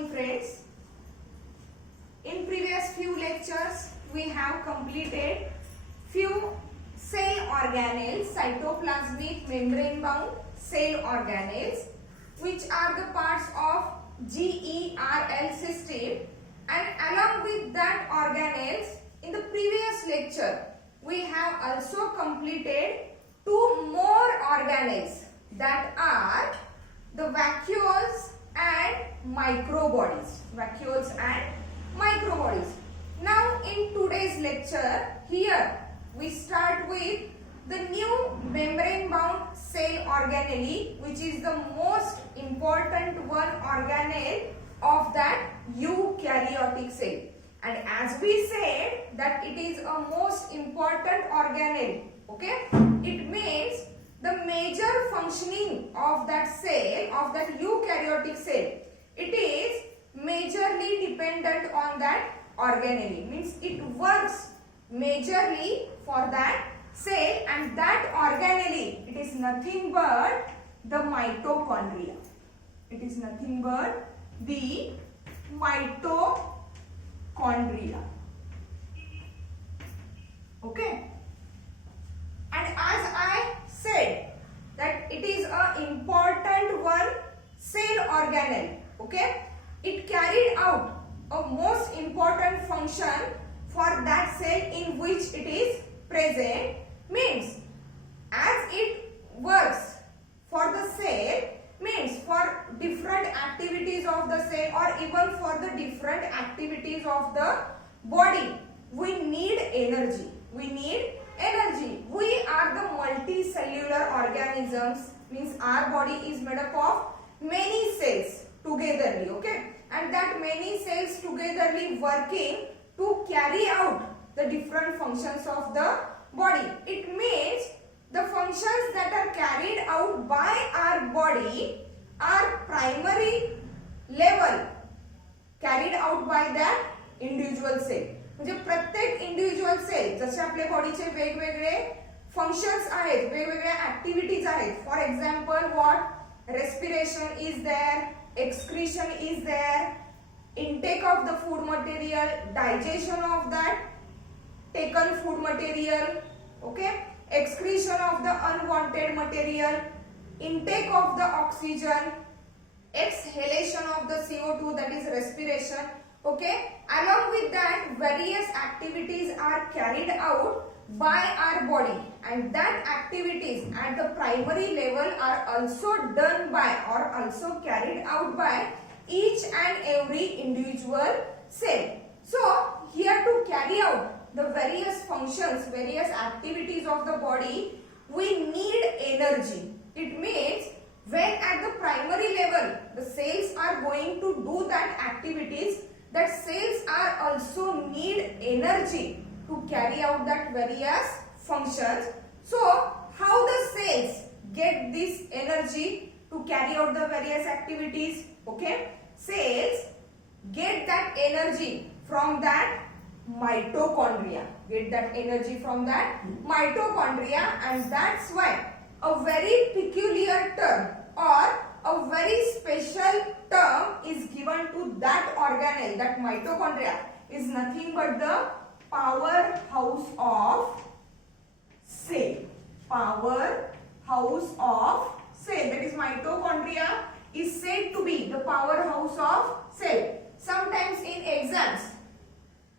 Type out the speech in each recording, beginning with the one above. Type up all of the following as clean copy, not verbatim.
morning friends. In previous few lectures we have completed few cell organelles, cytoplasmic membrane bound cell organelles, which are the parts of GERL system, and along with that organelles in the previous lecture we have also completed two more organelles, that are the vacuoles and microbodies. Vacuoles and microbodies. Now in today's lecture, here we start with the new membrane bound cell organelle, which is the most important one organelle of that eukaryotic cell. And as we said that it is a most important organelle, okay, it means the major functioning of that cell, of that eukaryotic cell, it is majorly dependent on that organelle. Means it works majorly for that cell, and that organelle, it is nothing but the mitochondria. It is nothing but the mitochondria. Okay. And as I said that it is an important one cell organelle. Okay. It carried out a most important function for that cell in which it is present. Means as it works for the cell, means for different activities of the cell or even for the different activities of the body, we need energy. We need energy. We are the multicellular organisms, means our body is made up of many cells togetherly, okay, and that many cells togetherly working to carry out the different functions of the body. It means the functions that are carried out by our body are primary level carried out by that individual cell. म्हणजे प्रत्येक individual cell, जसे आपल्या बॉडीचे वेगवेगळे functions आहेत, वेगवेगळ्या activities आहेत. For example what, respiration is there, excretion is there, intake of the food material, digestion of that taken food material, okay, excretion of the unwanted material, intake of the oxygen, exhalation of the CO2, that is respiration, okay. Along with that, various activities are carried out by our body, and that activities at the primary level are also done by or also carried out by each and every individual cell. So here to carry out the various functions, various activities of the body, we need energy. It means when at the primary level the cells are going to do that activities, that cells are also need energy to carry out that various functions. So how the cells get this energy to carry out the various activities? Okay, cells get that energy from that mitochondria, and that's why a very peculiar term or a very special term is given to that organelle, that mitochondria is nothing but the powerhouse of cell. Powerhouse of cell, that is mitochondria is said to be the powerhouse of cell. Sometimes in exams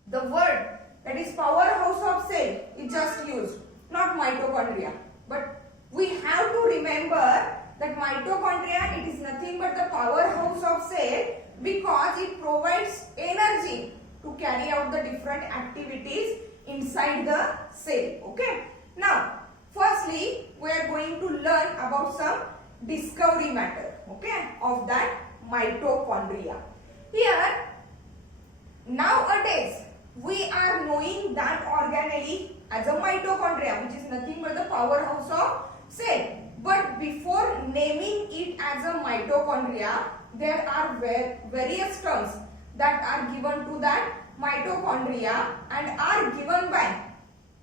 the word that is powerhouse of cell is just used, not mitochondria, but we have to remember that mitochondria, it is nothing but the powerhouse of cell because it provides energy to carry out the different activities inside the cell. Okay. Now firstly we are going to learn about some discovery matter, okay, of that mitochondria. Here nowadays we are knowing that organelle as a mitochondria, which is nothing but the powerhouse of cell. But before naming it as a mitochondria, there are various terms that are given to that mitochondria and are given by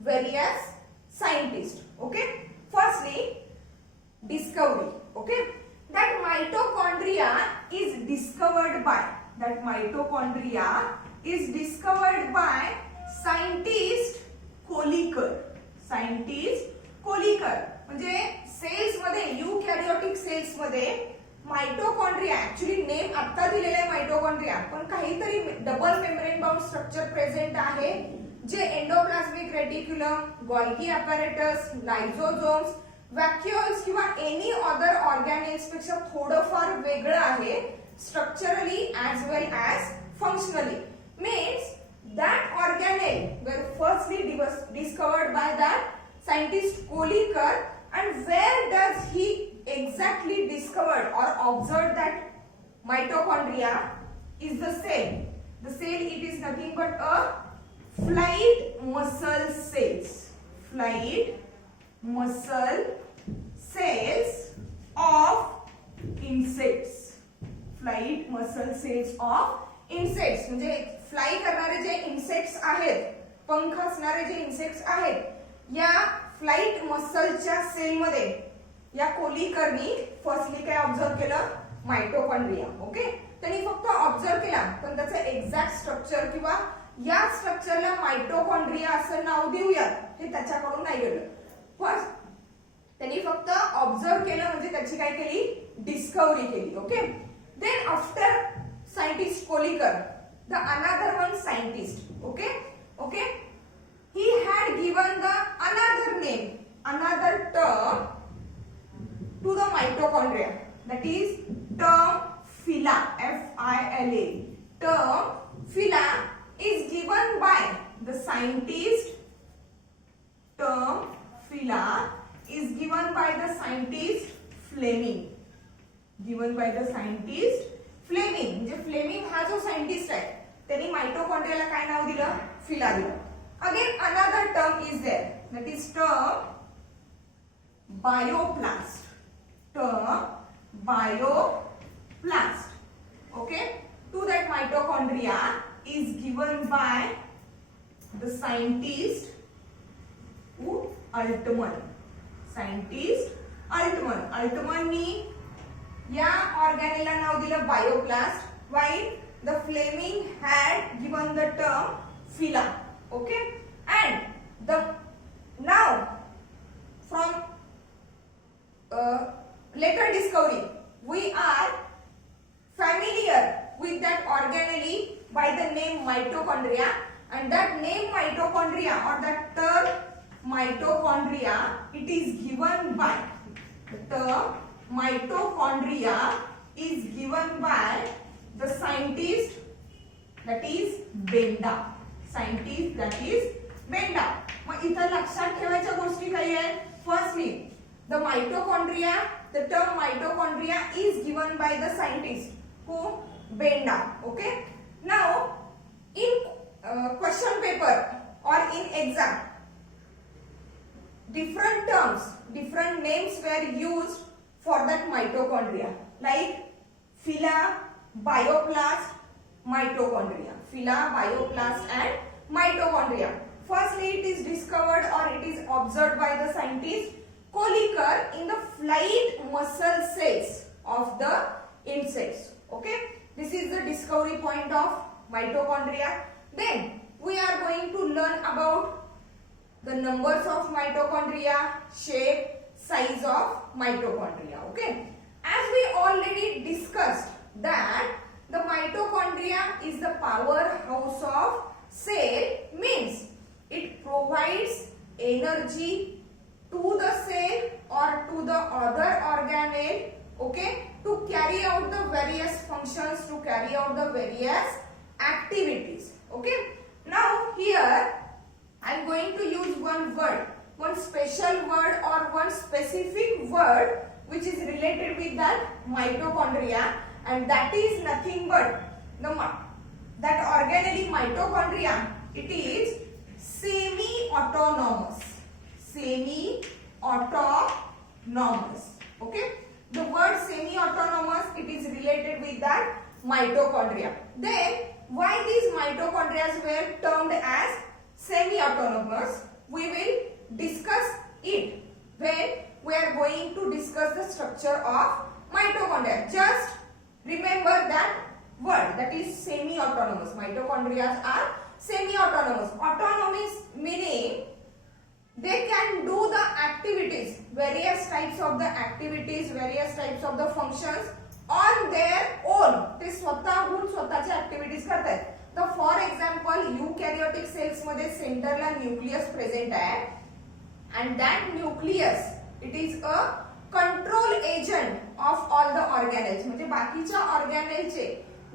various scientists. Okay. Firstly, discovery. Okay. That mitochondria is discovered by that mitochondria is discovered by scientist Kolliker. Scientist Kolliker म्हणजे sales मध्ये यूकॅरियोटिक sales मध्ये mitochondria actually name आता दिलेला आहे mitochondria पण काहीतरी double membrane bound structure present आहे जे endoplasmic reticulum, Golgi apparatus, लायझोझोम्स, व्हॅक्युल्स किंवा एनी अदर ऑर्गॅनेल्स पेक्षा थोडंफार वेगळं आहे structurally as well as functionally. Means that organelle were firstly discovered by that scientist Kolliker, and where does he exactly discovered or observed that mitochondria is the cell. The cell, it is nothing but a flight muscle cells. Flight muscle cells of insects. Flight muscle cells of insects म्हणजे fly करणारे जे insects आहेत, पंख असणारे जे insects आहेत, या flight मसलच्या cell मध्ये या कोलिकरनी firstly काय ऑब्झर्व केलं? माइटोकॉन्ड्रिया. ओके, त्यांनी फक्त ऑब्झर्व केला पण त्याचं एक्झॅक्ट स्ट्रक्चर किंवा या स्ट्रक्चरला माइटोकॉन्ड्रिया असं नाव देऊयात हे त्याच्याकडून नाही गेलं. फर्स्ट त्यांनी फक्त ऑब्झर्व केलं म्हणजे त्याची काय केली? डिस्कवरी केली. Okay, then after scientist Kolliker the another one scientist, okay, he had given the another name, another term to the mitochondria, that is term phyla, F-I-L-A. Term phyla is given by the scientist. Term phyla is given by the scientist Fleming. Given by the scientist Fleming. म्हणजे Fleming हा जो scientist आहे त्यांनी माइटोकॉन्ड्रियाला काय नाव दिलं? फिला दिलं. Again another term is there, that is term bioplast. Term bioplast. Okay, to that mitochondria is given by the scientist Altman. Scientist Altman. अल्टमननी या ऑर्गॅनेलला नाव दिलं bioplast. Why? the Fleming had given the term phyla. Okay, and the now from later discovery we are familiar with that organelle by the name mitochondria, and that name mitochondria or that term mitochondria, it is given by the term mitochondria is given by the scientist that is Benda. Scientist that is Benda. मग इथं लक्षात ठेवायच्या गोष्टी काही आहेत? Firstly the mitochondria, the term mitochondria is given by the scientist who? Benda. Okay, now in question paper or in exam different terms, different names were used for that mitochondria, like phyla, bioplast, mitochondria. Phyla, bioplast and mitochondria. Firstly it is discovered or it is observed by the scientist Kolliker in the flight muscle cells of the insects. Okay, this is the discovery point of mitochondria. Then we are going to learn about the numbers of mitochondria, shape, size of mitochondria. Okay, as we already discussed that the mitochondria is the powerhouse of cell, means it provides energy to the cell or to the other organelle, okay, to carry out the various functions, to carry out the various activities. Okay, now here I am going to use one word, one special word or one specific word which is related with that mitochondria, and that is nothing but the that organelle mitochondria, it is semi-autonomous. Semi-autonomous. Okay, the word semi-autonomous, it is related with that mitochondria. Then why these mitochondria were termed as semi-autonomous, we will discuss it when we are going to discuss the structure of mitochondria. Just remember that word, that is semi-autonomous. Mitochondria are semi-autonomous. Autonomous meaning they can do the activities, various types of the activities, various types of the functions on their own. ते स्वतःहून स्वतःच्या activities करतात. तर for example युकॅरियोटिक sales मध्ये सेंटरला nucleus present आहे and that nucleus it is a control agent of all the organelles. म्हणजे बाकीच्या ऑर्गॅनेलचे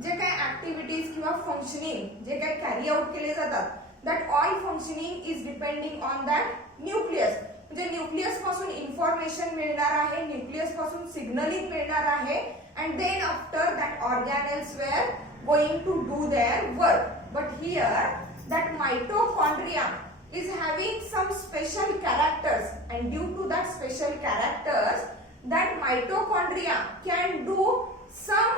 जे काही ऍक्टिव्हिटीज किंवा फंक्शनिंग जे काही कॅरी आउट केले जातात, that all functioning is depending on that nucleus. म्हणजे न्यूक्लियस पासून इन्फॉर्मेशन मिळणार आहे, न्यूक्लियस पासून सिग्नलिंग मिळणार आहे, and then after that organelles were going to do their work. But here that mitochondria is having some special characters, and due to that special characters that mitochondria can do some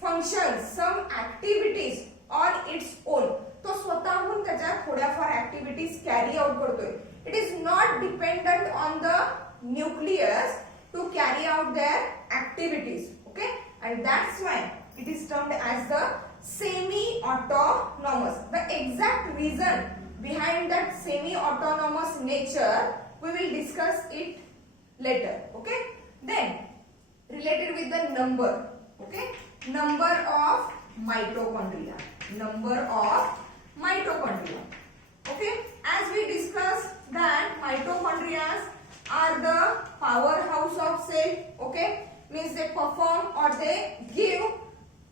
functions, some activities on its own. तो स्वतःहून त्याच्या थोड्याफार activities carry out करतोय. It is not dependent on the nucleus to carry out their activities. Okay, and that's why it is termed as the semi-autonomous. The exact reason behind that semi-autonomous nature we will discuss it later. Okay, then related with the number. Okay, number of mitochondria. Number of mitochondria. Okay, as we discussed that mitochondria are the powerhouse of cell. Okay, means they perform or they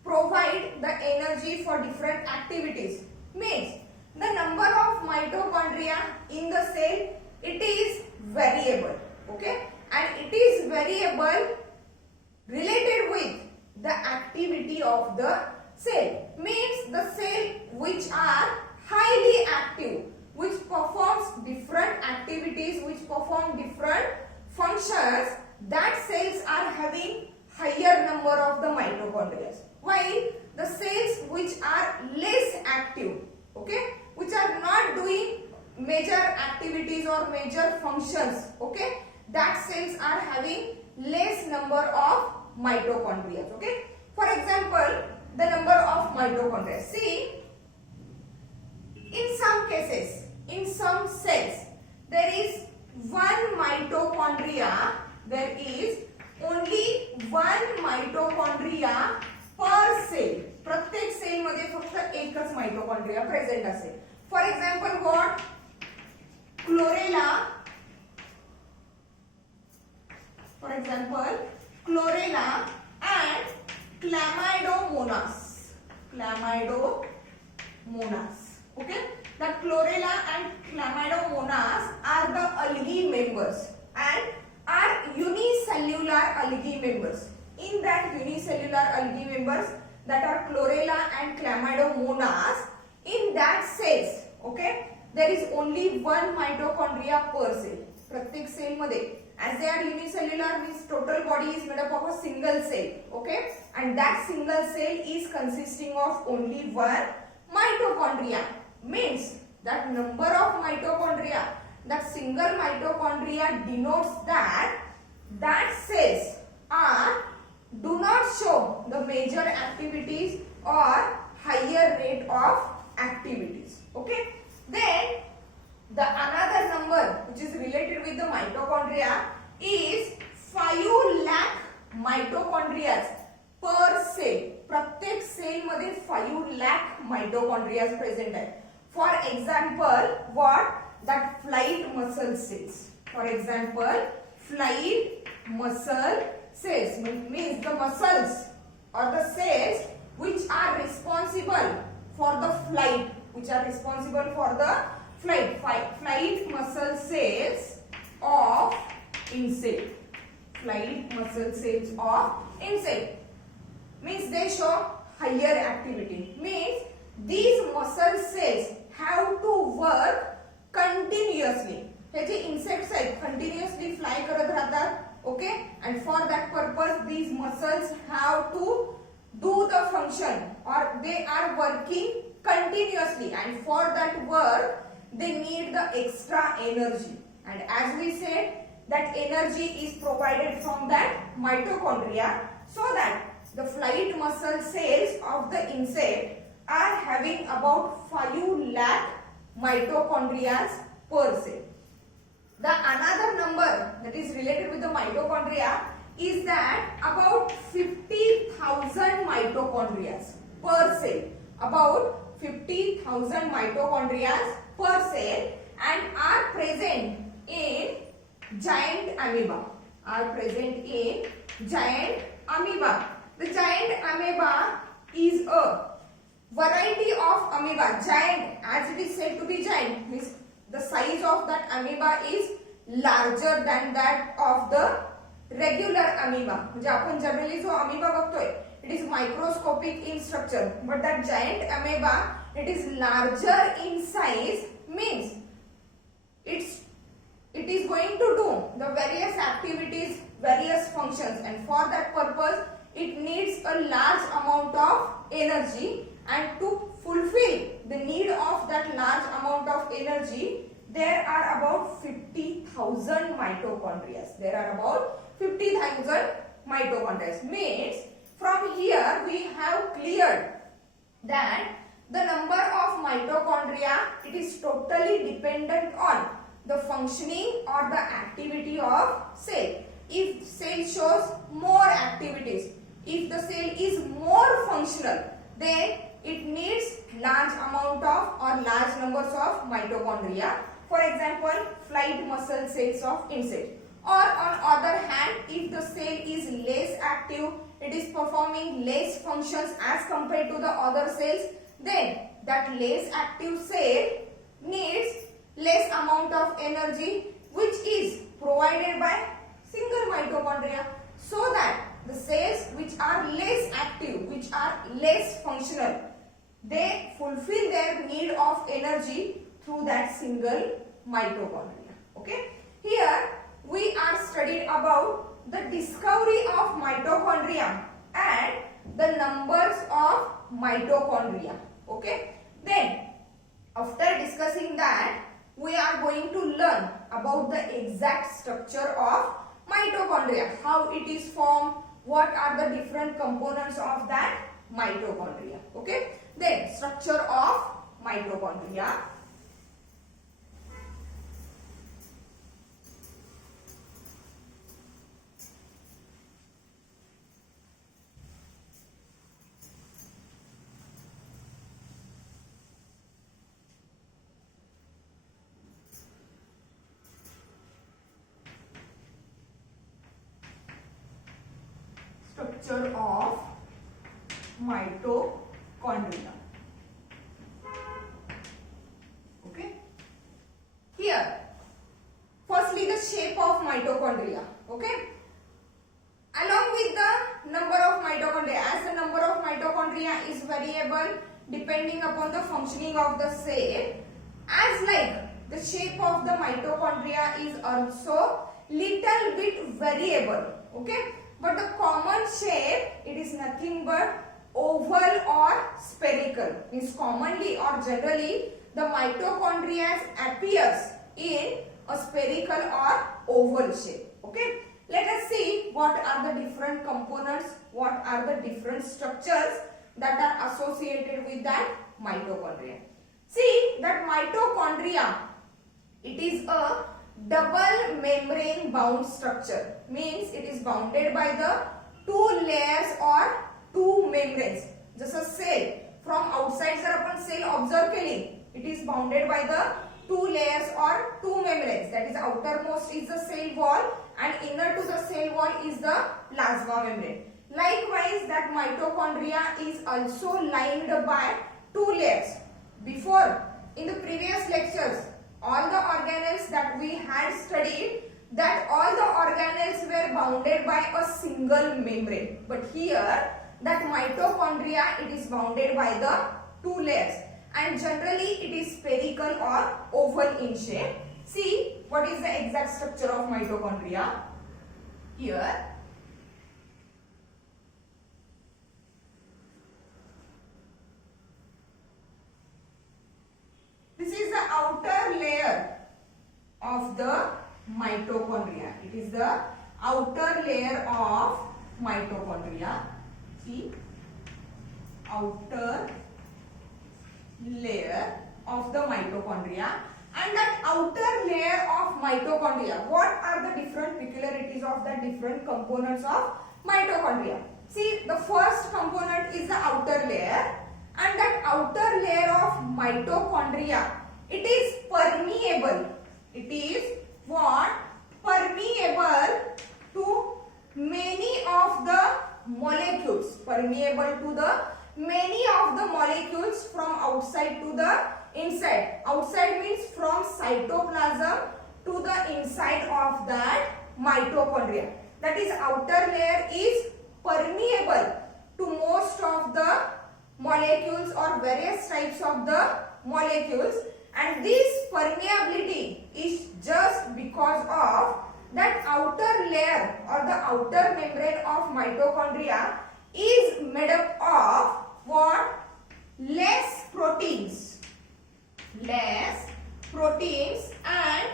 provide the energy for different activities. Means the number of mitochondria in the cell, it is variable. Okay, and it is variable related with the activity of the cell. Means the cell which are highly active, which performs different activities, which perform different functions, that cells are having higher number of the mitochondria. While the cells which are less active, okay, which are not doing major activities or major functions, okay, that cells are having less number of mitochondria. Okay, for example, the number of mitochondria. See, in some cases, in some cells, there is one mitochondria. There is only one mitochondria per cell. प्रत्येक cell मध्ये फक्त एकच mitochondria present असेल. For example what? Chlorella. For example chlorella and Chlamydomonas. Chlamydomonas. Okay, the chlorella and Chlamydomonas are the algae members and are unicellular algae members. In that unicellular algae members, that are chlorella and Chlamydomonas, in that cells, okay, there is only one mitochondria per cell. प्रत्येक cell मध्ये, as they are unicellular means total body is made up of a single cell. Okay, and that single cell is consisting of only one mitochondria. Means that number of mitochondria, that single mitochondria denotes that cells do not show the major activities or higher rate of activities. Okay, then the another number which is related with the mitochondria is 5 lakh mitochondria per cell. प्रत्येक cell मध्ये 5 lakh mitochondria present आहे. For example, what? That flight muscle cells. For example, flight muscle cells means the muscles or the cells which are responsible for the flight, which are responsible for the flight muscle cells of insect. Flight muscle cells of insect means they show higher activity. Means these muscle cells have to work continuously. Hey J insects आहेत continuously fly करत राहतात. Okay, and for that purpose these muscles have to do the function or they are working continuously, and for that work they need the extra energy, and as we said that energy is provided from that mitochondria, so that the flight muscle cells of the insect are having about 5 lakh mitochondria per cell. The another number that is related with the mitochondria is that about 50,000 mitochondria per cell. About 50,000 mitochondria per cell and are present in giant amoeba. The giant amoeba is a variety of amoeba. Giant, as it is said to be giant, means the size of that amoeba is larger than that of the regular amoeba. म्हणजे आपण generally जो amoeba बघतोय, it is microscopic in structure, but that giant amoeba, it is larger in size, means it is going to do the various activities, various functions, and for that purpose it needs a large amount of energy, and to fulfill the need of that large amount of energy there are about 50,000 mitochondria. Means from here we have cleared that the number of mitochondria, it is totally dependent on the functioning or the activity of cell. If cell shows more activities, if the cell is more functional, then it needs large amount of or large numbers of mitochondria. For example, flight muscle cells of insect. Or on other hand, if the cell is less active, it is performing less functions as compared to the other cells, then that less active cell needs less amount of energy, which is provided by single mitochondria, so that the cells which are less active, which are less functional, they fulfill their need of energy through that single mitochondria. Okay, here we are studied about the discovery of mitochondria and the numbers of mitochondria. Okay, then after discussing that, we are going to learn about the exact structure of mitochondria, how it is formed, what are the different components of that mitochondria. Okay, then structure of mitochondria. Structure of mitochondria. Okay. Here, firstly the shape of mitochondria. Okay. Along with the number of mitochondria, as the number of mitochondria is variable depending upon the functioning of the cell, as like the shape of the mitochondria is also little bit variable. Okay. But the common shape, it is nothing but oval or spherical. Means commonly or generally the mitochondria appears in a spherical or oval shape. Okay. Let us see what are the different components, what are the different structures that are associated with that mitochondria. See that mitochondria, it is a double membrane bound structure, means it is bounded by the two layers or two membranes. Just a cell from outside जर आपण cell observe केली, it is bounded by the two layers or two membranes. That is, outermost is the cell wall and inner to the cell wall is the plasma membrane. Likewise, that mitochondria is also lined by two layers. Before, in the previous lectures, all the organelles that we had studied, that all the organelles were bounded by a single membrane. But here, that mitochondria, it is bounded by the two layers. And generally, it is spherical or oval in shape. See, what is the exact structure of mitochondria? Here, this is the outer layer of the mitochondria. It is the outer layer of mitochondria. See, outer layer of the mitochondria. And that outer layer of mitochondria, what are the different peculiarities of the different components of mitochondria? See, the first component is the outer layer, and that outer layer of mitochondria, it is permeable. It is what? Permeable to many of the molecules. Permeable to the many of the molecules from outside to the inside. Outside means from cytoplasm to the inside of that mitochondria. That is, outer layer is permeable to most of the molecules or various types of the molecules, and this permeability is just because of that outer layer or the outer membrane of mitochondria is made up of what? Less proteins and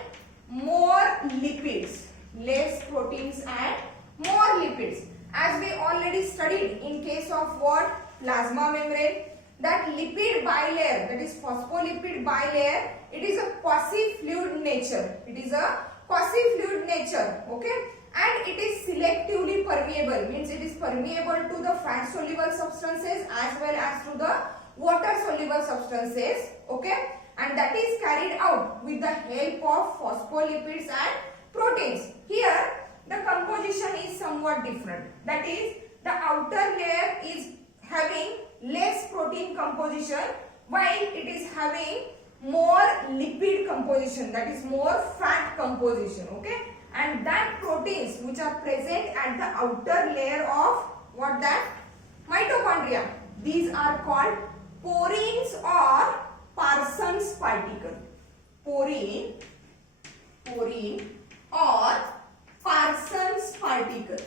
more lipids. Less proteins and more lipids. As we already studied in case of what? Plasma membrane. That lipid bilayer, that is phospholipid bilayer, it is a quasi-fluid nature. It is a quasi-fluid nature, okay? And it is selectively permeable, means it is permeable to the fat-soluble substances as well as to the water-soluble substances, okay? And that is carried out with the help of phospholipids and proteins. Here, the composition is somewhat different. That is, the outer layer is having less protein composition while it is having more lipid composition, that is more fat composition, okay? And that proteins which are present at the outer layer of what? That mitochondria, these are called porins or Parson's particle. Porin or Parson's particle,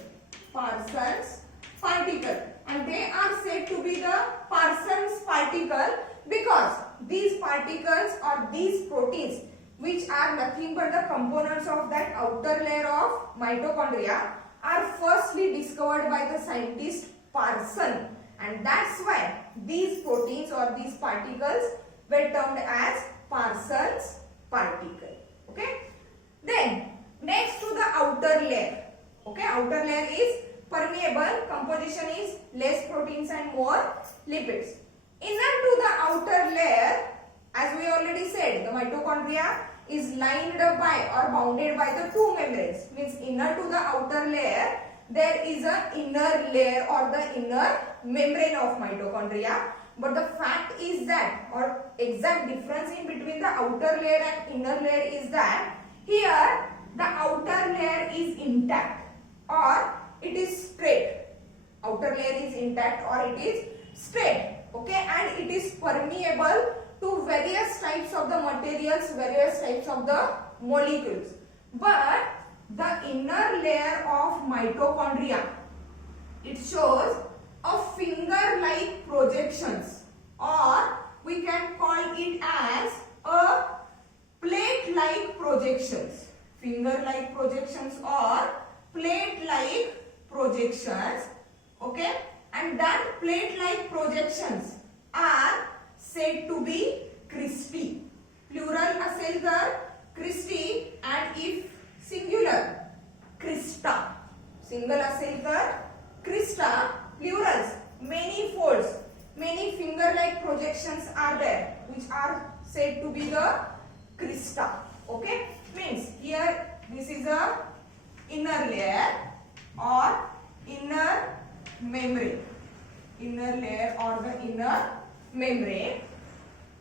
and they are said to be the Parson's particle because these particles or these proteins, which are nothing but the components of that outer layer of mitochondria, are firstly discovered by the scientist Parson, and that's why these proteins or these particles were termed as Parson's particle. Okay. Then next to the outer layer. Okay, outer layer is permeable, composition is less proteins and more lipids. Inner to the outer layer, as we already said, the mitochondria is lined by or bounded by the two membranes. Means inner to the outer layer, there is a inner layer or the inner membrane of mitochondria. But the fact is that, or exact difference in between the outer layer and inner layer is that here the outer layer is intact or it is straight. Outer layer is intact or it is straight. Okay, and it is permeable to various types of the materials, various types of the molecules. But the inner layer of mitochondria, it shows a finger-like projections, or we can call it as a plate-like projections. Finger-like projections or plate-like projections. Okay, and that plate-like projections are said to be cristae. Plural असेल तर cristae, and if singular crista. Single असेल तर crista. Plurals, many folds, many finger-like projections are there, which are said to be the crista. Okay, means here this is a inner layer or inner membrane. Inner layer or the inner membrane.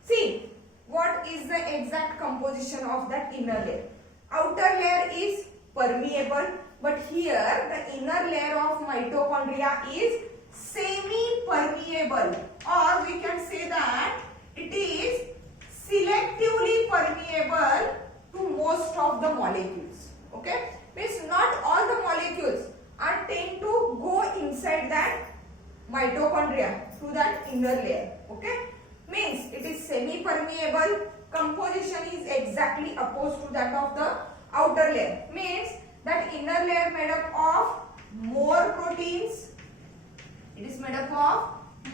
See, what is the exact composition of that inner layer? Outer layer is permeable, but here the inner layer of mitochondria is semi-permeable, or we can say that it is selectively permeable to most of the molecules. Okay, means not all the molecules are tend to go inside that mitochondria to that inner layer. Okay, means it is semi-permeable. Composition is exactly opposed to that of the outer layer. Means that inner layer made up of more proteins It is made up of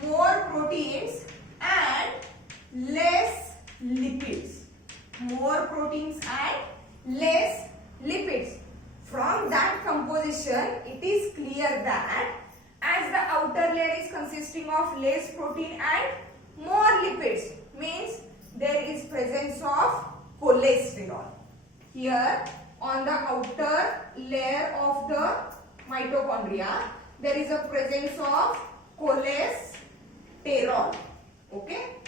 more proteins and less lipids. More proteins and less lipids. From that composition, it is clear that as the outer layer is consisting of less protein and more lipids, means there is presence of cholesterol. Here on the outer layer of the mitochondria, there is a presence of cholesterol. Okay.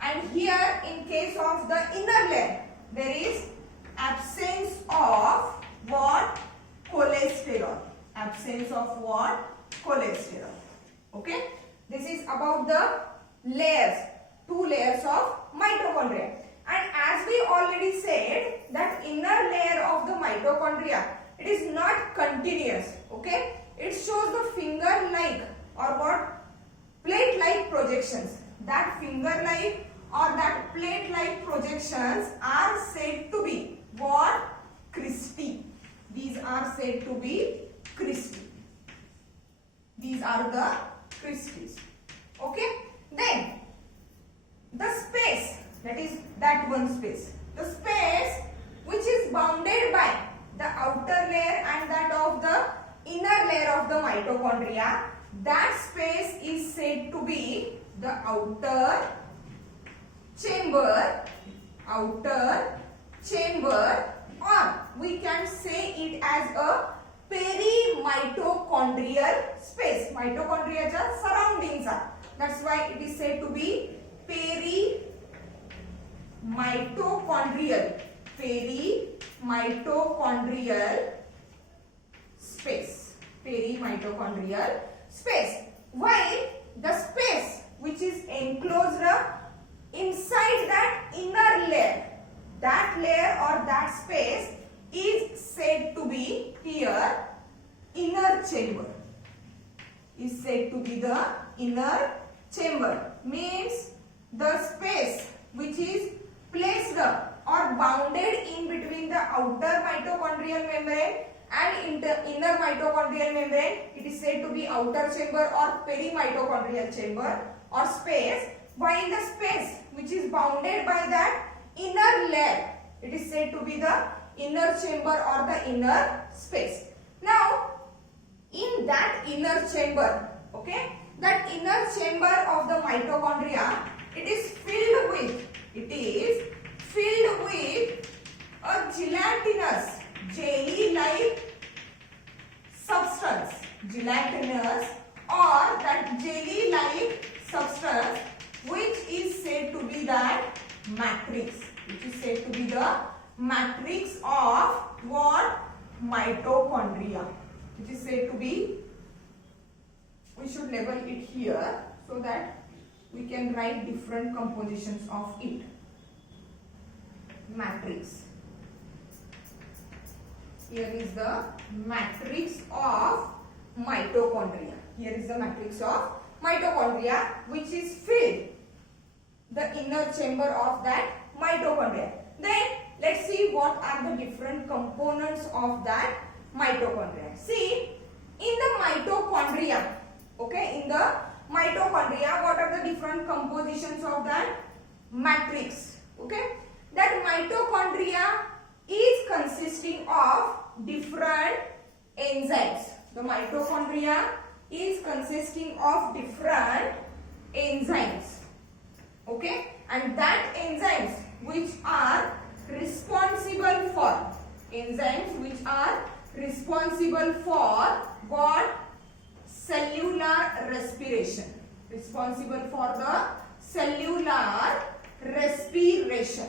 And here in case of the inner layer, there is absence of what? Cholesterol. Absence of what? Cholesterol. Okay. This is about the layers, 2 layers of mitochondria. And as we already said, that inner layer of the mitochondria, it is not continuous. Okay. It shows the finger-like or what? Plate-like projections. That finger-like or that plate-like projections are said to be what? Cristae. These are said to be cristae. These are the cristae. Okay. Then the space, that is that one space. The space which is bounded by the outer layer and that of the inner layer of the mitochondria, that space is said to be the outer chamber, or we can say it as a perimitochondrial space. Mitochondria च्या surroundings are. That's why it is said to be perimitochondrial space. Perimitochondrial space. While the space which is enclosed inside that inner layer, that layer or that space is said to be here inner chamber. Is said to be the inner chamber. Means the space which is placed or bounded in between the outer mitochondrial membrane and inner mitochondrial membrane, it is said to be outer chamber or perimitochondrial chamber or space. While the space which is bounded by that inner layer, it is said to be the inner chamber or the inner space. Now, in that inner chamber, okay, that inner chamber of the mitochondria, it is filled with a gelatinous, jelly-like substance, gelatinous or that jelly-like substance, which is said to be that matrix, which is said to be the matrix of what? Mitochondria, which is said to be, we should label it here so that we can write different compositions of it. Matrix. Here is the matrix of mitochondria. Here is the matrix of mitochondria, which is filled the inner chamber of that mitochondria. Then let's see what are the different components of that mitochondria. See, in the mitochondria, okay, in the mitochondria, what are the different compositions of that matrix? Okay, that mitochondria is consisting of different enzymes. The mitochondria is consisting of different enzymes. Okay, and that enzymes which are responsible for what? Cellular respiration. Responsible for the cellular respiration.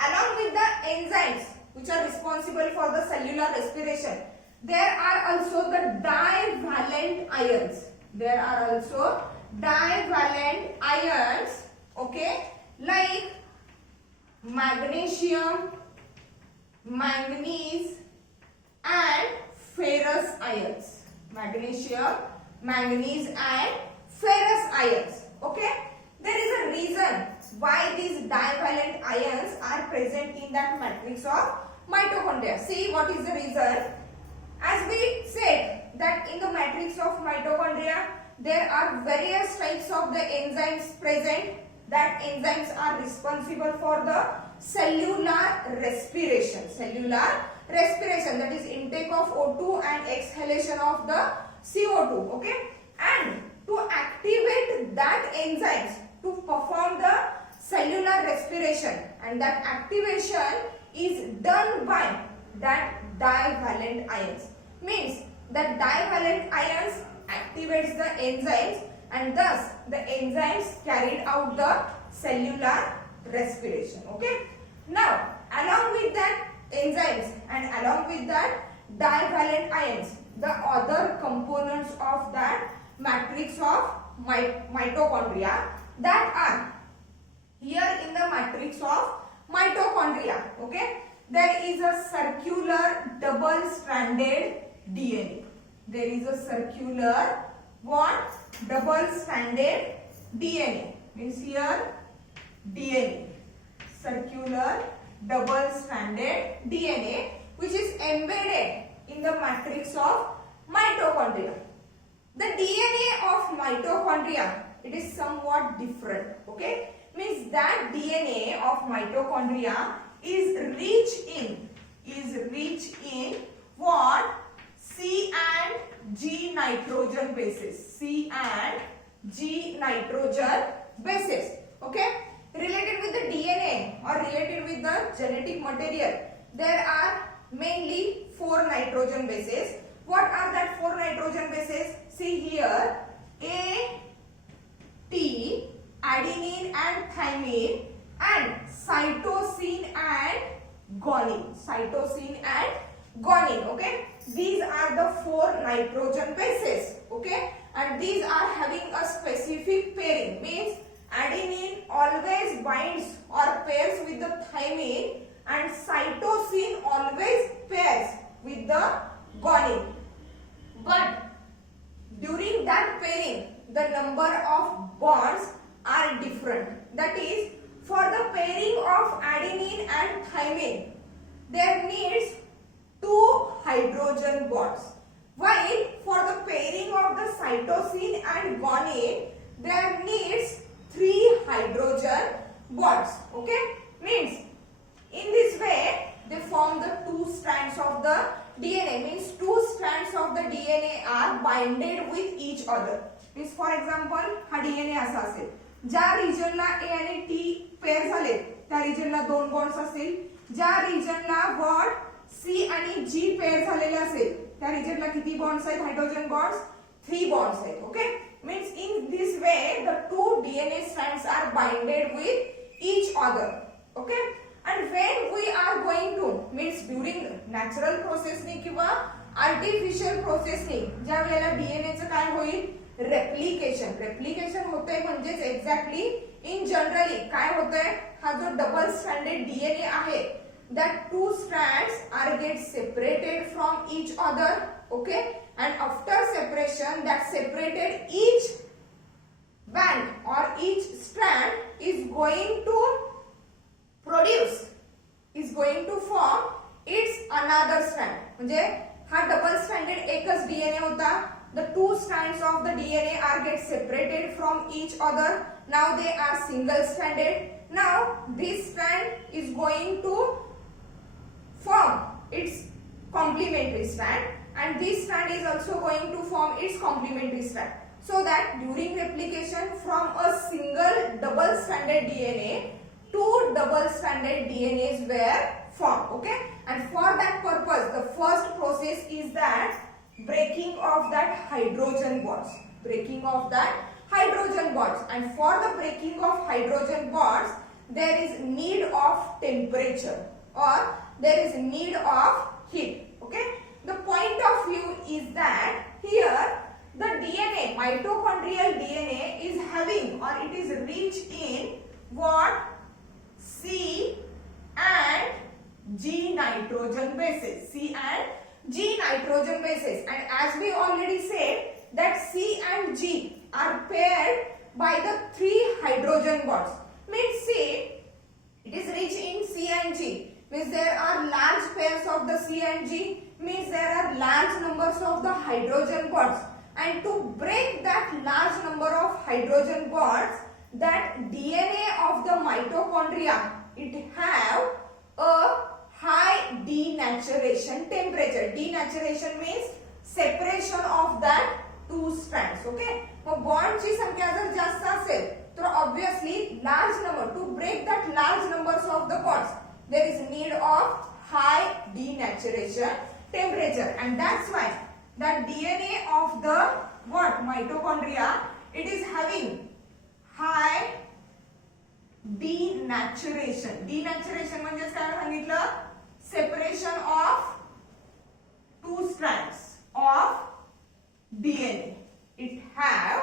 Along with the enzymes which are responsible for the cellular respiration, there are also the divalent ions. There are also divalent ions, okay, like magnesium, manganese and ferrous ions. Magnesium, manganese and ferrous ions. Okay, there is a reason why these divalent ions are present in that matrix of mitochondria. See what is the reason? As we said that in the matrix of mitochondria there are various types of the enzymes present. That enzymes are responsible for the cellular respiration. Cellular respiration, that is intake of O2 and exhalation of the CO2. Okay, and to activate that enzymes to perform the cellular respiration, and that activation is done by that divalent ions. Means that divalent ions activates the enzymes, and thus the enzymes carried out the cellular respiration. Okay. Now along with that enzymes and along with that divalent ions, the other components of that matrix of mitochondria that are here in the matrix of mitochondria. Okay, there is a circular double stranded DNA. There is a circular what? Double stranded DNA. Means here DNA, circular double stranded DNA, which is embedded in the matrix of mitochondria. The DNA of mitochondria, it is somewhat different. Okay, means that DNA of mitochondria is rich in what? C and G nitrogen bases. C and G nitrogen bases. Okay, related with the DNA or related with the genetic material, there are mainly 4 nitrogen bases. What are that 4 nitrogen bases? See here, A, T, adenine and thymine, and cytosine and guanine. Cytosine and guanine. Okay, these are the 4 nitrogen bases. Okay, and these are having a specific pairing. Means adenine always binds or pairs with the thymine, and cytosine always pairs with the guanine. But during that pairing, the number of bonds are different. That is, for the pairing of adenine and thymine, there needs 2 hydrogen bonds. While for the pairing of the cytosine and guanine, there needs 3 hydrogen bonds. Okay, means in this way they form the 2 strands of the DNA. Means 2 strands of the DNA are binded with each other. Means for example, हा DNA असा असेल, ज्या रिजनला A आणि T pair झाले त्या रिजनला 2 bonds असतील, ज्या रिजनला word C आणि G पेअर झालेले असेल त्या रिजनला किती बॉन्ड्स आहेत? हायड्रोजन बॉन्ड्स 3 बॉन्ड्स आहेत. Okay, means in this way the 2 DNA strands are binded with each other. Okay, and when we are going to, means during natural process ने किंवा artificial process ने ज्या वेळेला DNA चं काय होईल? रेप्लिकेशन होतंय. म्हणजेच एक्झॅक्टली इन जनरली काय होतंय? हा जो डबल स्ट्रँडेड DNA आहे, that 2 strands are get separated from each other. Okay, and after separation, that separated each band or each strand is going to produce, is going to form its another strand. म्हणजे हा double stranded एकच DNA होता. The 2 strands of the DNA are get separated from each other. Now they are single stranded. Now this strand is going to form its complementary strand, and this strand is also going to form its complementary strand, so that during replication from a single double stranded DNA, 2 double stranded DNAs were formed. Okay, and for that purpose the first process is that breaking of that hydrogen bonds. Breaking of that hydrogen bonds, and for the breaking of hydrogen bonds there is need of temperature or there is need of heat. Okay, the point of view is that here the DNA, mitochondrial DNA, is having or it is rich in what? C and G nitrogen bases. C and G nitrogen bases, and as we already said that C and G are paired by the 3 hydrogen bonds. Means C, it is rich in C and G. Means there are large pairs of the C and G. Means there are large numbers of the hydrogen bonds, and to break that large number of hydrogen bonds, that DNA of the mitochondria, it have a high denaturation temperature. Denaturation means separation of that two strands. Okay, मग bond ची संख्या जर जास्त असेल तर obviously large number, to break that large numbers of the bonds, there is need of high denaturation temperature, and that's why that DNA of the what mitochondria, it is having high denaturation. Denaturation म्हणजे काय सांगितलं? Separation of two strands of DNA. It have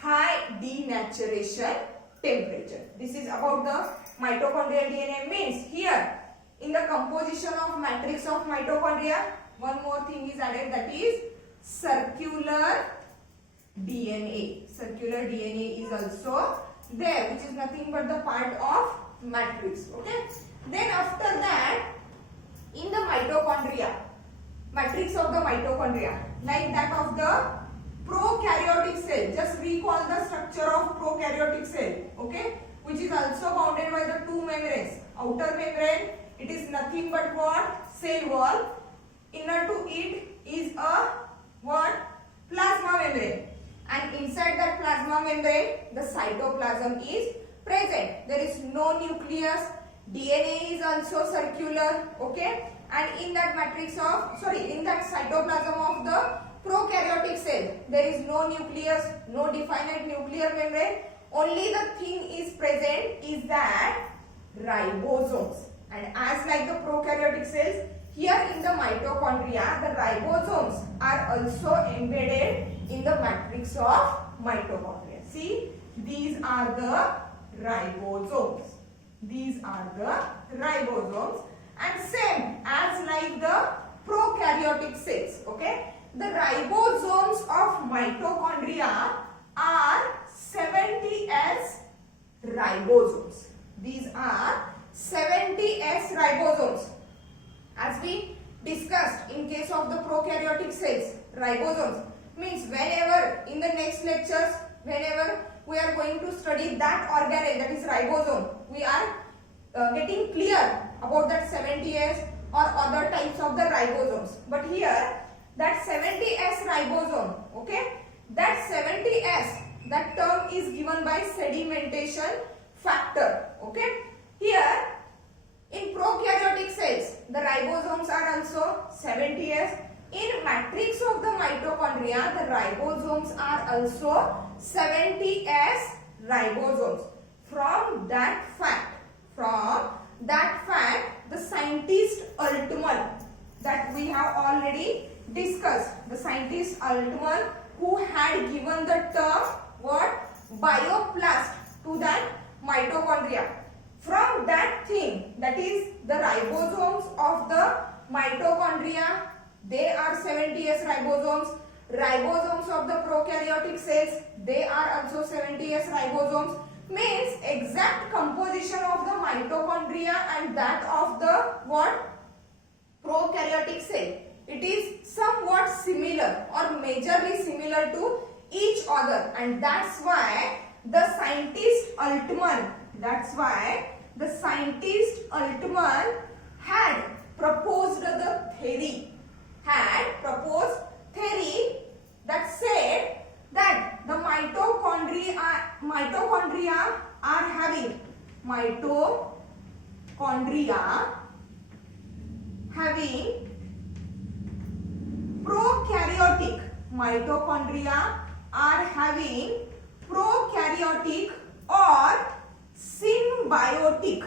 high denaturation temperature. This is about the mitochondrial DNA. Means here in the composition of matrix of mitochondria, one more thing is added, that is circular DNA. Circular DNA is also there, which is nothing but the part of matrix. Okay. Then after that, in the mitochondria, matrix of the mitochondria, like that of the prokaryotic cell, just recall the structure of prokaryotic cell, okay, which is also bounded by the two membranes. Outer membrane, it is nothing but what? Cell wall. Inner to it is a what? Plasma membrane. And inside that plasma membrane, the cytoplasm is present. There is no nucleus. DNA is also circular, okay, and in that matrix of, in that cytoplasm of the prokaryotic cell, there is no nucleus, no definite nuclear membrane. Only the thing is present is that ribosomes. And as like the prokaryotic cells, here in the mitochondria, the ribosomes are also embedded in the matrix of mitochondria. See, these are the ribosomes. These are the ribosomes, and same as like the prokaryotic cells, okay. The ribosomes of mitochondria are 70S ribosomes. These are 70S ribosomes. As we discussed in case of the prokaryotic cells, ribosomes means whenever in the next lectures, whenever we are going to study that organelle, that is ribosome, we are getting clear about that 70S or other types of the ribosomes. But here that 70S ribosome, okay, that 70S, that term is given by sedimentation factor, okay. Here in prokaryotic cells, the ribosomes are also 70S. In matrix of the mitochondria, the ribosomes are also 70S ribosomes. From that fact, the scientist Altman, that we have already discussed, the scientist Altman, who had given the term what? Bioplast to that mitochondria. From that thing, that is the ribosomes of the mitochondria, they are 70S ribosomes. Ribosomes of the prokaryotic cells, they are also 70S ribosomes. Means exact composition of the mitochondria and that of the what? Prokaryotic cell. It is somewhat similar or majorly similar to each other, and that's why the scientist Altman, had proposed the theory, that said that the mitochondria are having prokaryotic or symbiotic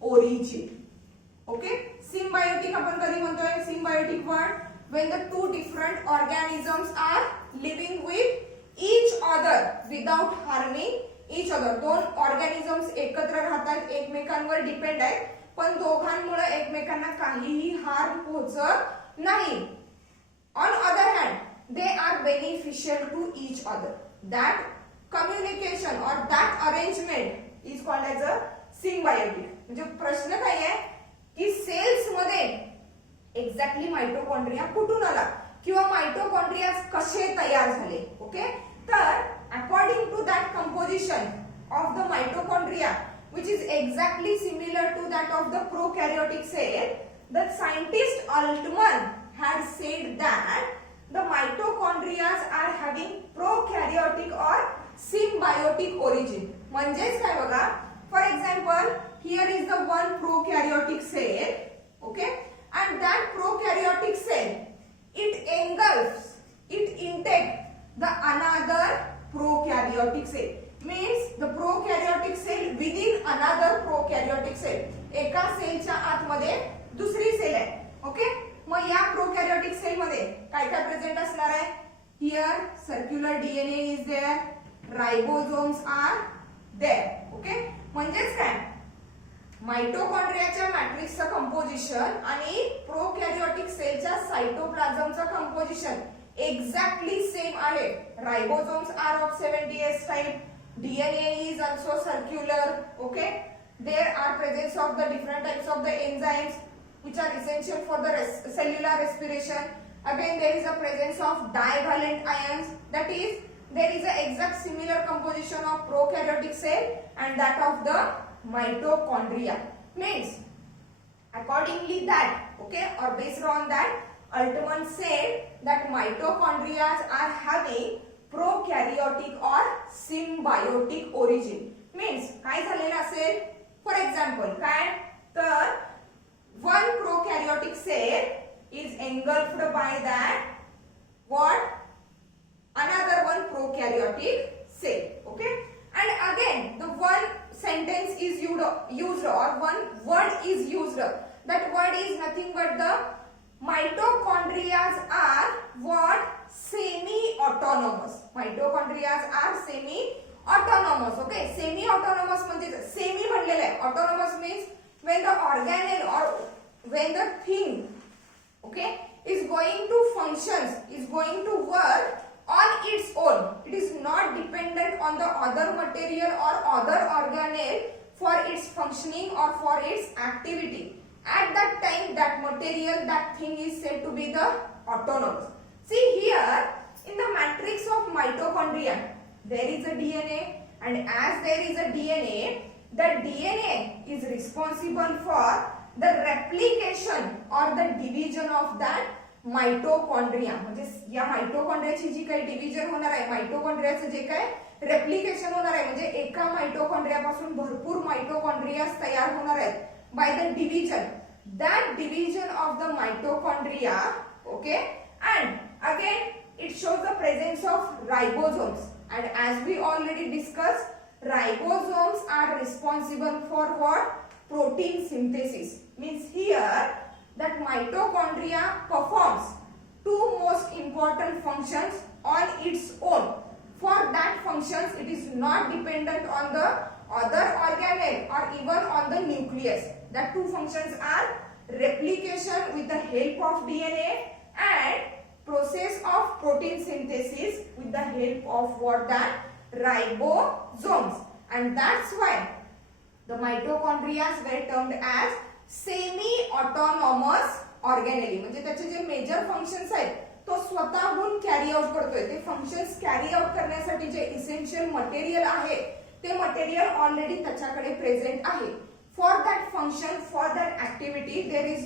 origin. Okay, symbiotic आपण कधी म्हणतोय? Symbiotic word when the two different organisms are living with each other without harming each other. दोन organisms एकत्र राहतात, एकमेकांवर depend आहेत, पण दोघांमुळे एकमेकांना काहीही हार्म पोहोचत नाही. On other hand, they are beneficial to each other. That communication or that arrangement is called as a symbiotic. म्हणजे प्रश्न काय आहे की सेल्स मध्ये एक्झॅक्टली मायटोकॉन्ड्रिया कुठून आला किंवा मायटोकॉन्ड्रिया कसे तयार झाले. ओके, तर according to that composition of the mitochondria which is exactly similar to that of the prokaryotic cell, the scientist Altman had said that the mitochondria are having prokaryotic or symbiotic origin. म्हणजेच काय बघा, for example here is the one prokaryotic cell, okay, and that prokaryotic cell, it engulfs, it intake the another prokaryotic cell, means the prokaryotic cell within another prokaryotic cell. एका सेलच्या आतमध्ये दुसरी cell आहे. Okay, मग या प्रोकॅरियोटिक cell मध्ये काय काय present असणार आहे. Here circular DNA is there, ribosomes are there. Okay, म्हणजेच काय, मायटोकॉन्ड्रियाच्या मॅट्रिक्सचं कंपोजिशन आणि प्रोकॅरियोटिक सेलच्या सायटोप्लाझमचं कंपोजिशन एक्झॅक्टली सेम आहे. Ribosomes are of 70S type, DNA is also circular. Okay, there are presence of the different types of the enzymes which are essential for the cellular respiration. Again, there is a presence of divalent ions, that is there is a exact similar composition of prokaryotic cell and that of the mitochondria. Means accordingly that, okay, or based on that, Altman said that mitochondria are having prokaryotic or symbiotic origin. Means काय झालेलं असेल, for example काय, तर one prokaryotic cell is engulfed by that what, another one prokaryotic cell. Okay, and again the one sentence is used or one word is used. That word is nothing but the mitochondria are what, semi-autonomous. Mitochondria are semi-autonomous. Okay, semi-autonomous म्हणजे semi म्हणलेलं आहे. Autonomous means when the organelle or when the thing, okay, is going to functions, is going to work on its own. It is not dependent on the other material or other organelle for its functioning or for its activity. At that time, that material, that thing is said to be the autonomous. See here, in the matrix of mitochondria, there is a DNA, and as there is a DNA, the DNA is responsible for the replication or the division of that mitochondria. म्हणजे या मायटोकॉन्ड्रियाची जी काही division होणार आहे, मायटोकॉन्ड्रियाचं जे काय replication होणार आहे, म्हणजे एका मायटोकॉन्ड्रियापासून भरपूर मायटोकॉन्ड्रियाज तयार होणार आहेत by the division, that division of the mitochondria. Okay, and again it shows the presence of ribosomes, and as we already discussed, ribosomes are responsible for what, protein synthesis. Means here that mitochondria performs two most important functions on its own. For that functions it is not dependent on the other organelle or even on the nucleus. That two functions are replication with the help of DNA and process of protein synthesis with the help of what, that ribosomes. And that's why the mitochondria were termed as semi-autonomous organelle. म्हणजे त्याचे जे major functions आहेत तो स्वतःहून carry out करतोय. ते functions carry out करण्यासाठी जे essential material आहे ते मटेरियल ऑलरेडी त्याच्याकडे प्रेझेंट आहे. For that function, for that activity, there is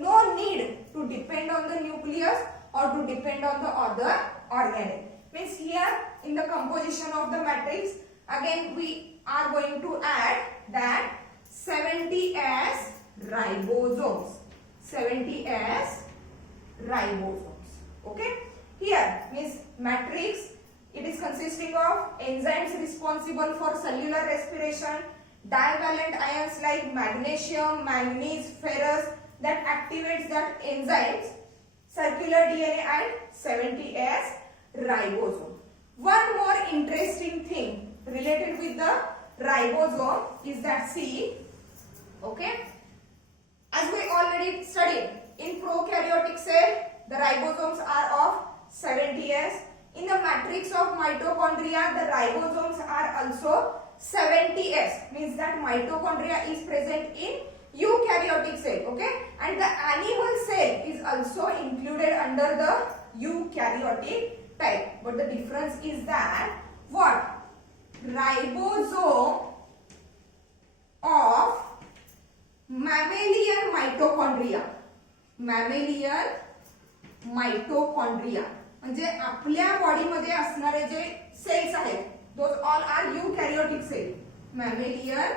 no need to depend on the nucleus or to depend on the other organelle. Means here in the composition of the matrix, again we are going to add that 70S ribosomes. 70S ribosomes. Okay? Here means matrix, it is consisting of enzymes responsible for cellular respiration, divalent ions like magnesium, manganese, ferrous that activates that enzymes, circular DNA and 70S ribosome. One more interesting thing related with the ribosome is that, see, okay, as we already studied, in prokaryotic cell the ribosomes are of 70S. In the matrix of mitochondria the ribosomes are also 70S, means that mitochondria is present in eukaryotic cell, okay, and the animal cell is also included under the eukaryotic type. But the difference is that what? Ribosome of mammalian mitochondria, mammalian mitochondria म्हणजे आपल्या body मध्ये असणारे जे cells आहेत those all are eukaryotic cell, mammalian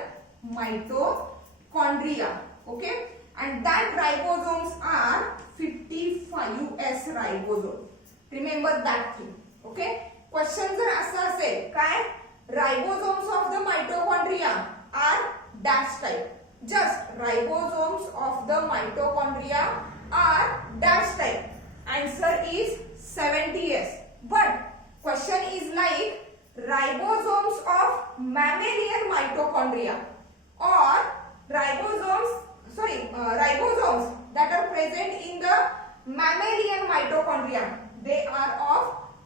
mitochondria, okay, and that ribosomes are 55S ribosome. Remember that thing, okay. Question जर असं असेल काय, ribosomes of the mitochondria are dash type, just ribosomes of the mitochondria are dash type, answer is 70S. But question is like ribosomes of mammalian mitochondria or ribosomes that are present in the mammalian mitochondria, they are of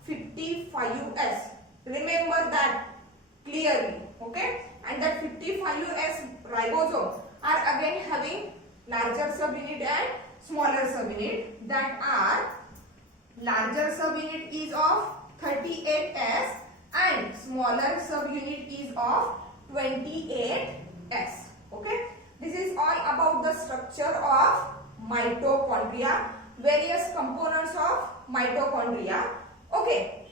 55S. Remember that clearly, okay, and that 55S ribosomes are again having larger subunit and smaller subunit. That are larger subunit is of 38S and smaller subunit is of 28S, okay. This is all about the structure of mitochondria, various components of mitochondria, okay.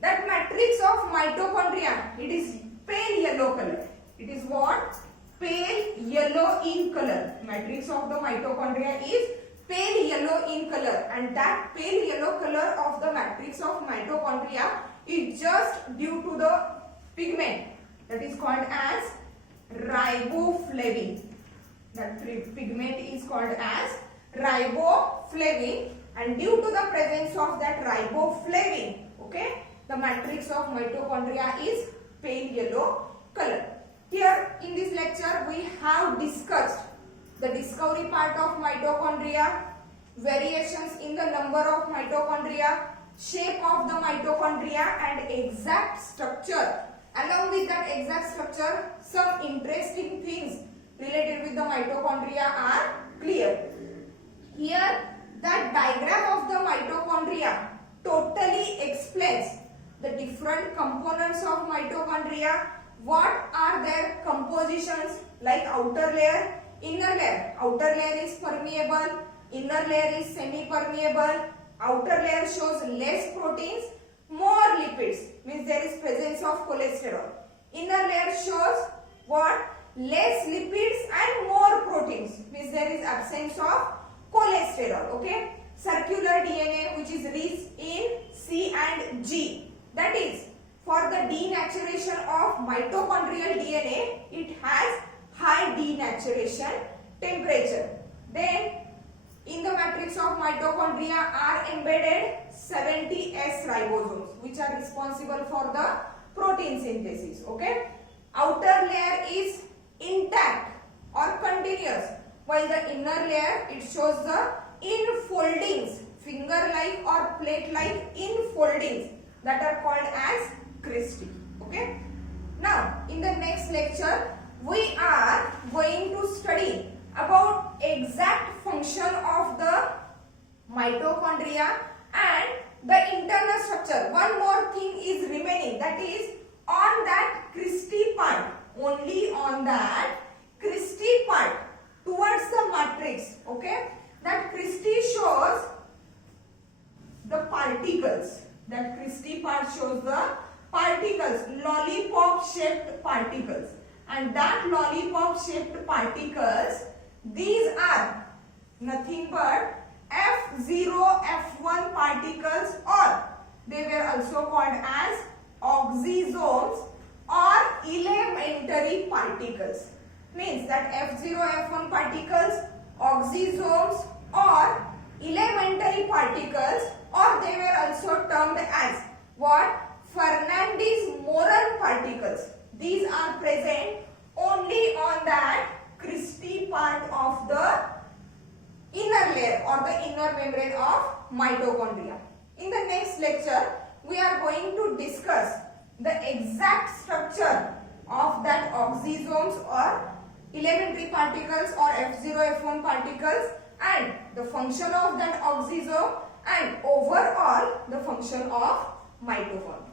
That matrix of mitochondria, it is pale yellow color. It is what? Pale yellow in color. Matrix of the mitochondria is pale yellow in color, and that pale yellow color of the matrix of mitochondria is just due to the pigment that is called as riboflavin. That pigment is called as riboflavin, and due to the presence of that riboflavin, okay, the matrix of mitochondria is pale yellow color. Here in this lecture we have discussed the discovery part of mitochondria, variations in the number of mitochondria, shape of the mitochondria and exact structure. Along with that exact structure, some interesting things related with the mitochondria are clear. Here that diagram of the mitochondria totally explains the different components of mitochondria, what are their compositions, like outer layer, inner layer. Outer layer is permeable, inner layer is semi-permeable. Outer layer shows less proteins, more lipids, means there is presence of cholesterol. Inner layer shows what? Less lipids and more proteins, means there is absence of cholesterol, okay. Circular DNA which is rich in C and G, that is for the denaturation of mitochondrial DNA, it has high denaturation temperature. Then in the matrix of mitochondria are embedded 70S ribosomes which are responsible for the protein synthesis, okay. Outer layer is intact or continuous, while the inner layer it shows the infoldings, finger like or plate like infoldings that are called as cristae, okay. Now in the next lecture we are going to study about exact function of the mitochondria and the internal structure. One more thing is remaining, that is on that cristae part, only on that cristae part towards the matrix, okay. That cristae shows the particles, that cristae part shows the particles, lollipop shaped particles, and that lollipop shaped particles, these are nothing but F0, F1 particles, or they were also called as oxysomes or elementary particles. Means that F0, F1 particles, oxysomes or elementary particles, or they were also termed as what? Fernandez-Moran particles. These are present only on that cristae part of the inner layer or the inner membrane of mitochondria. In the next lecture, we are going to discuss the exact structure of that oxysomes or elementary particles or F0, F1 particles, and the function of that oxysome, and overall the function of mitochondria.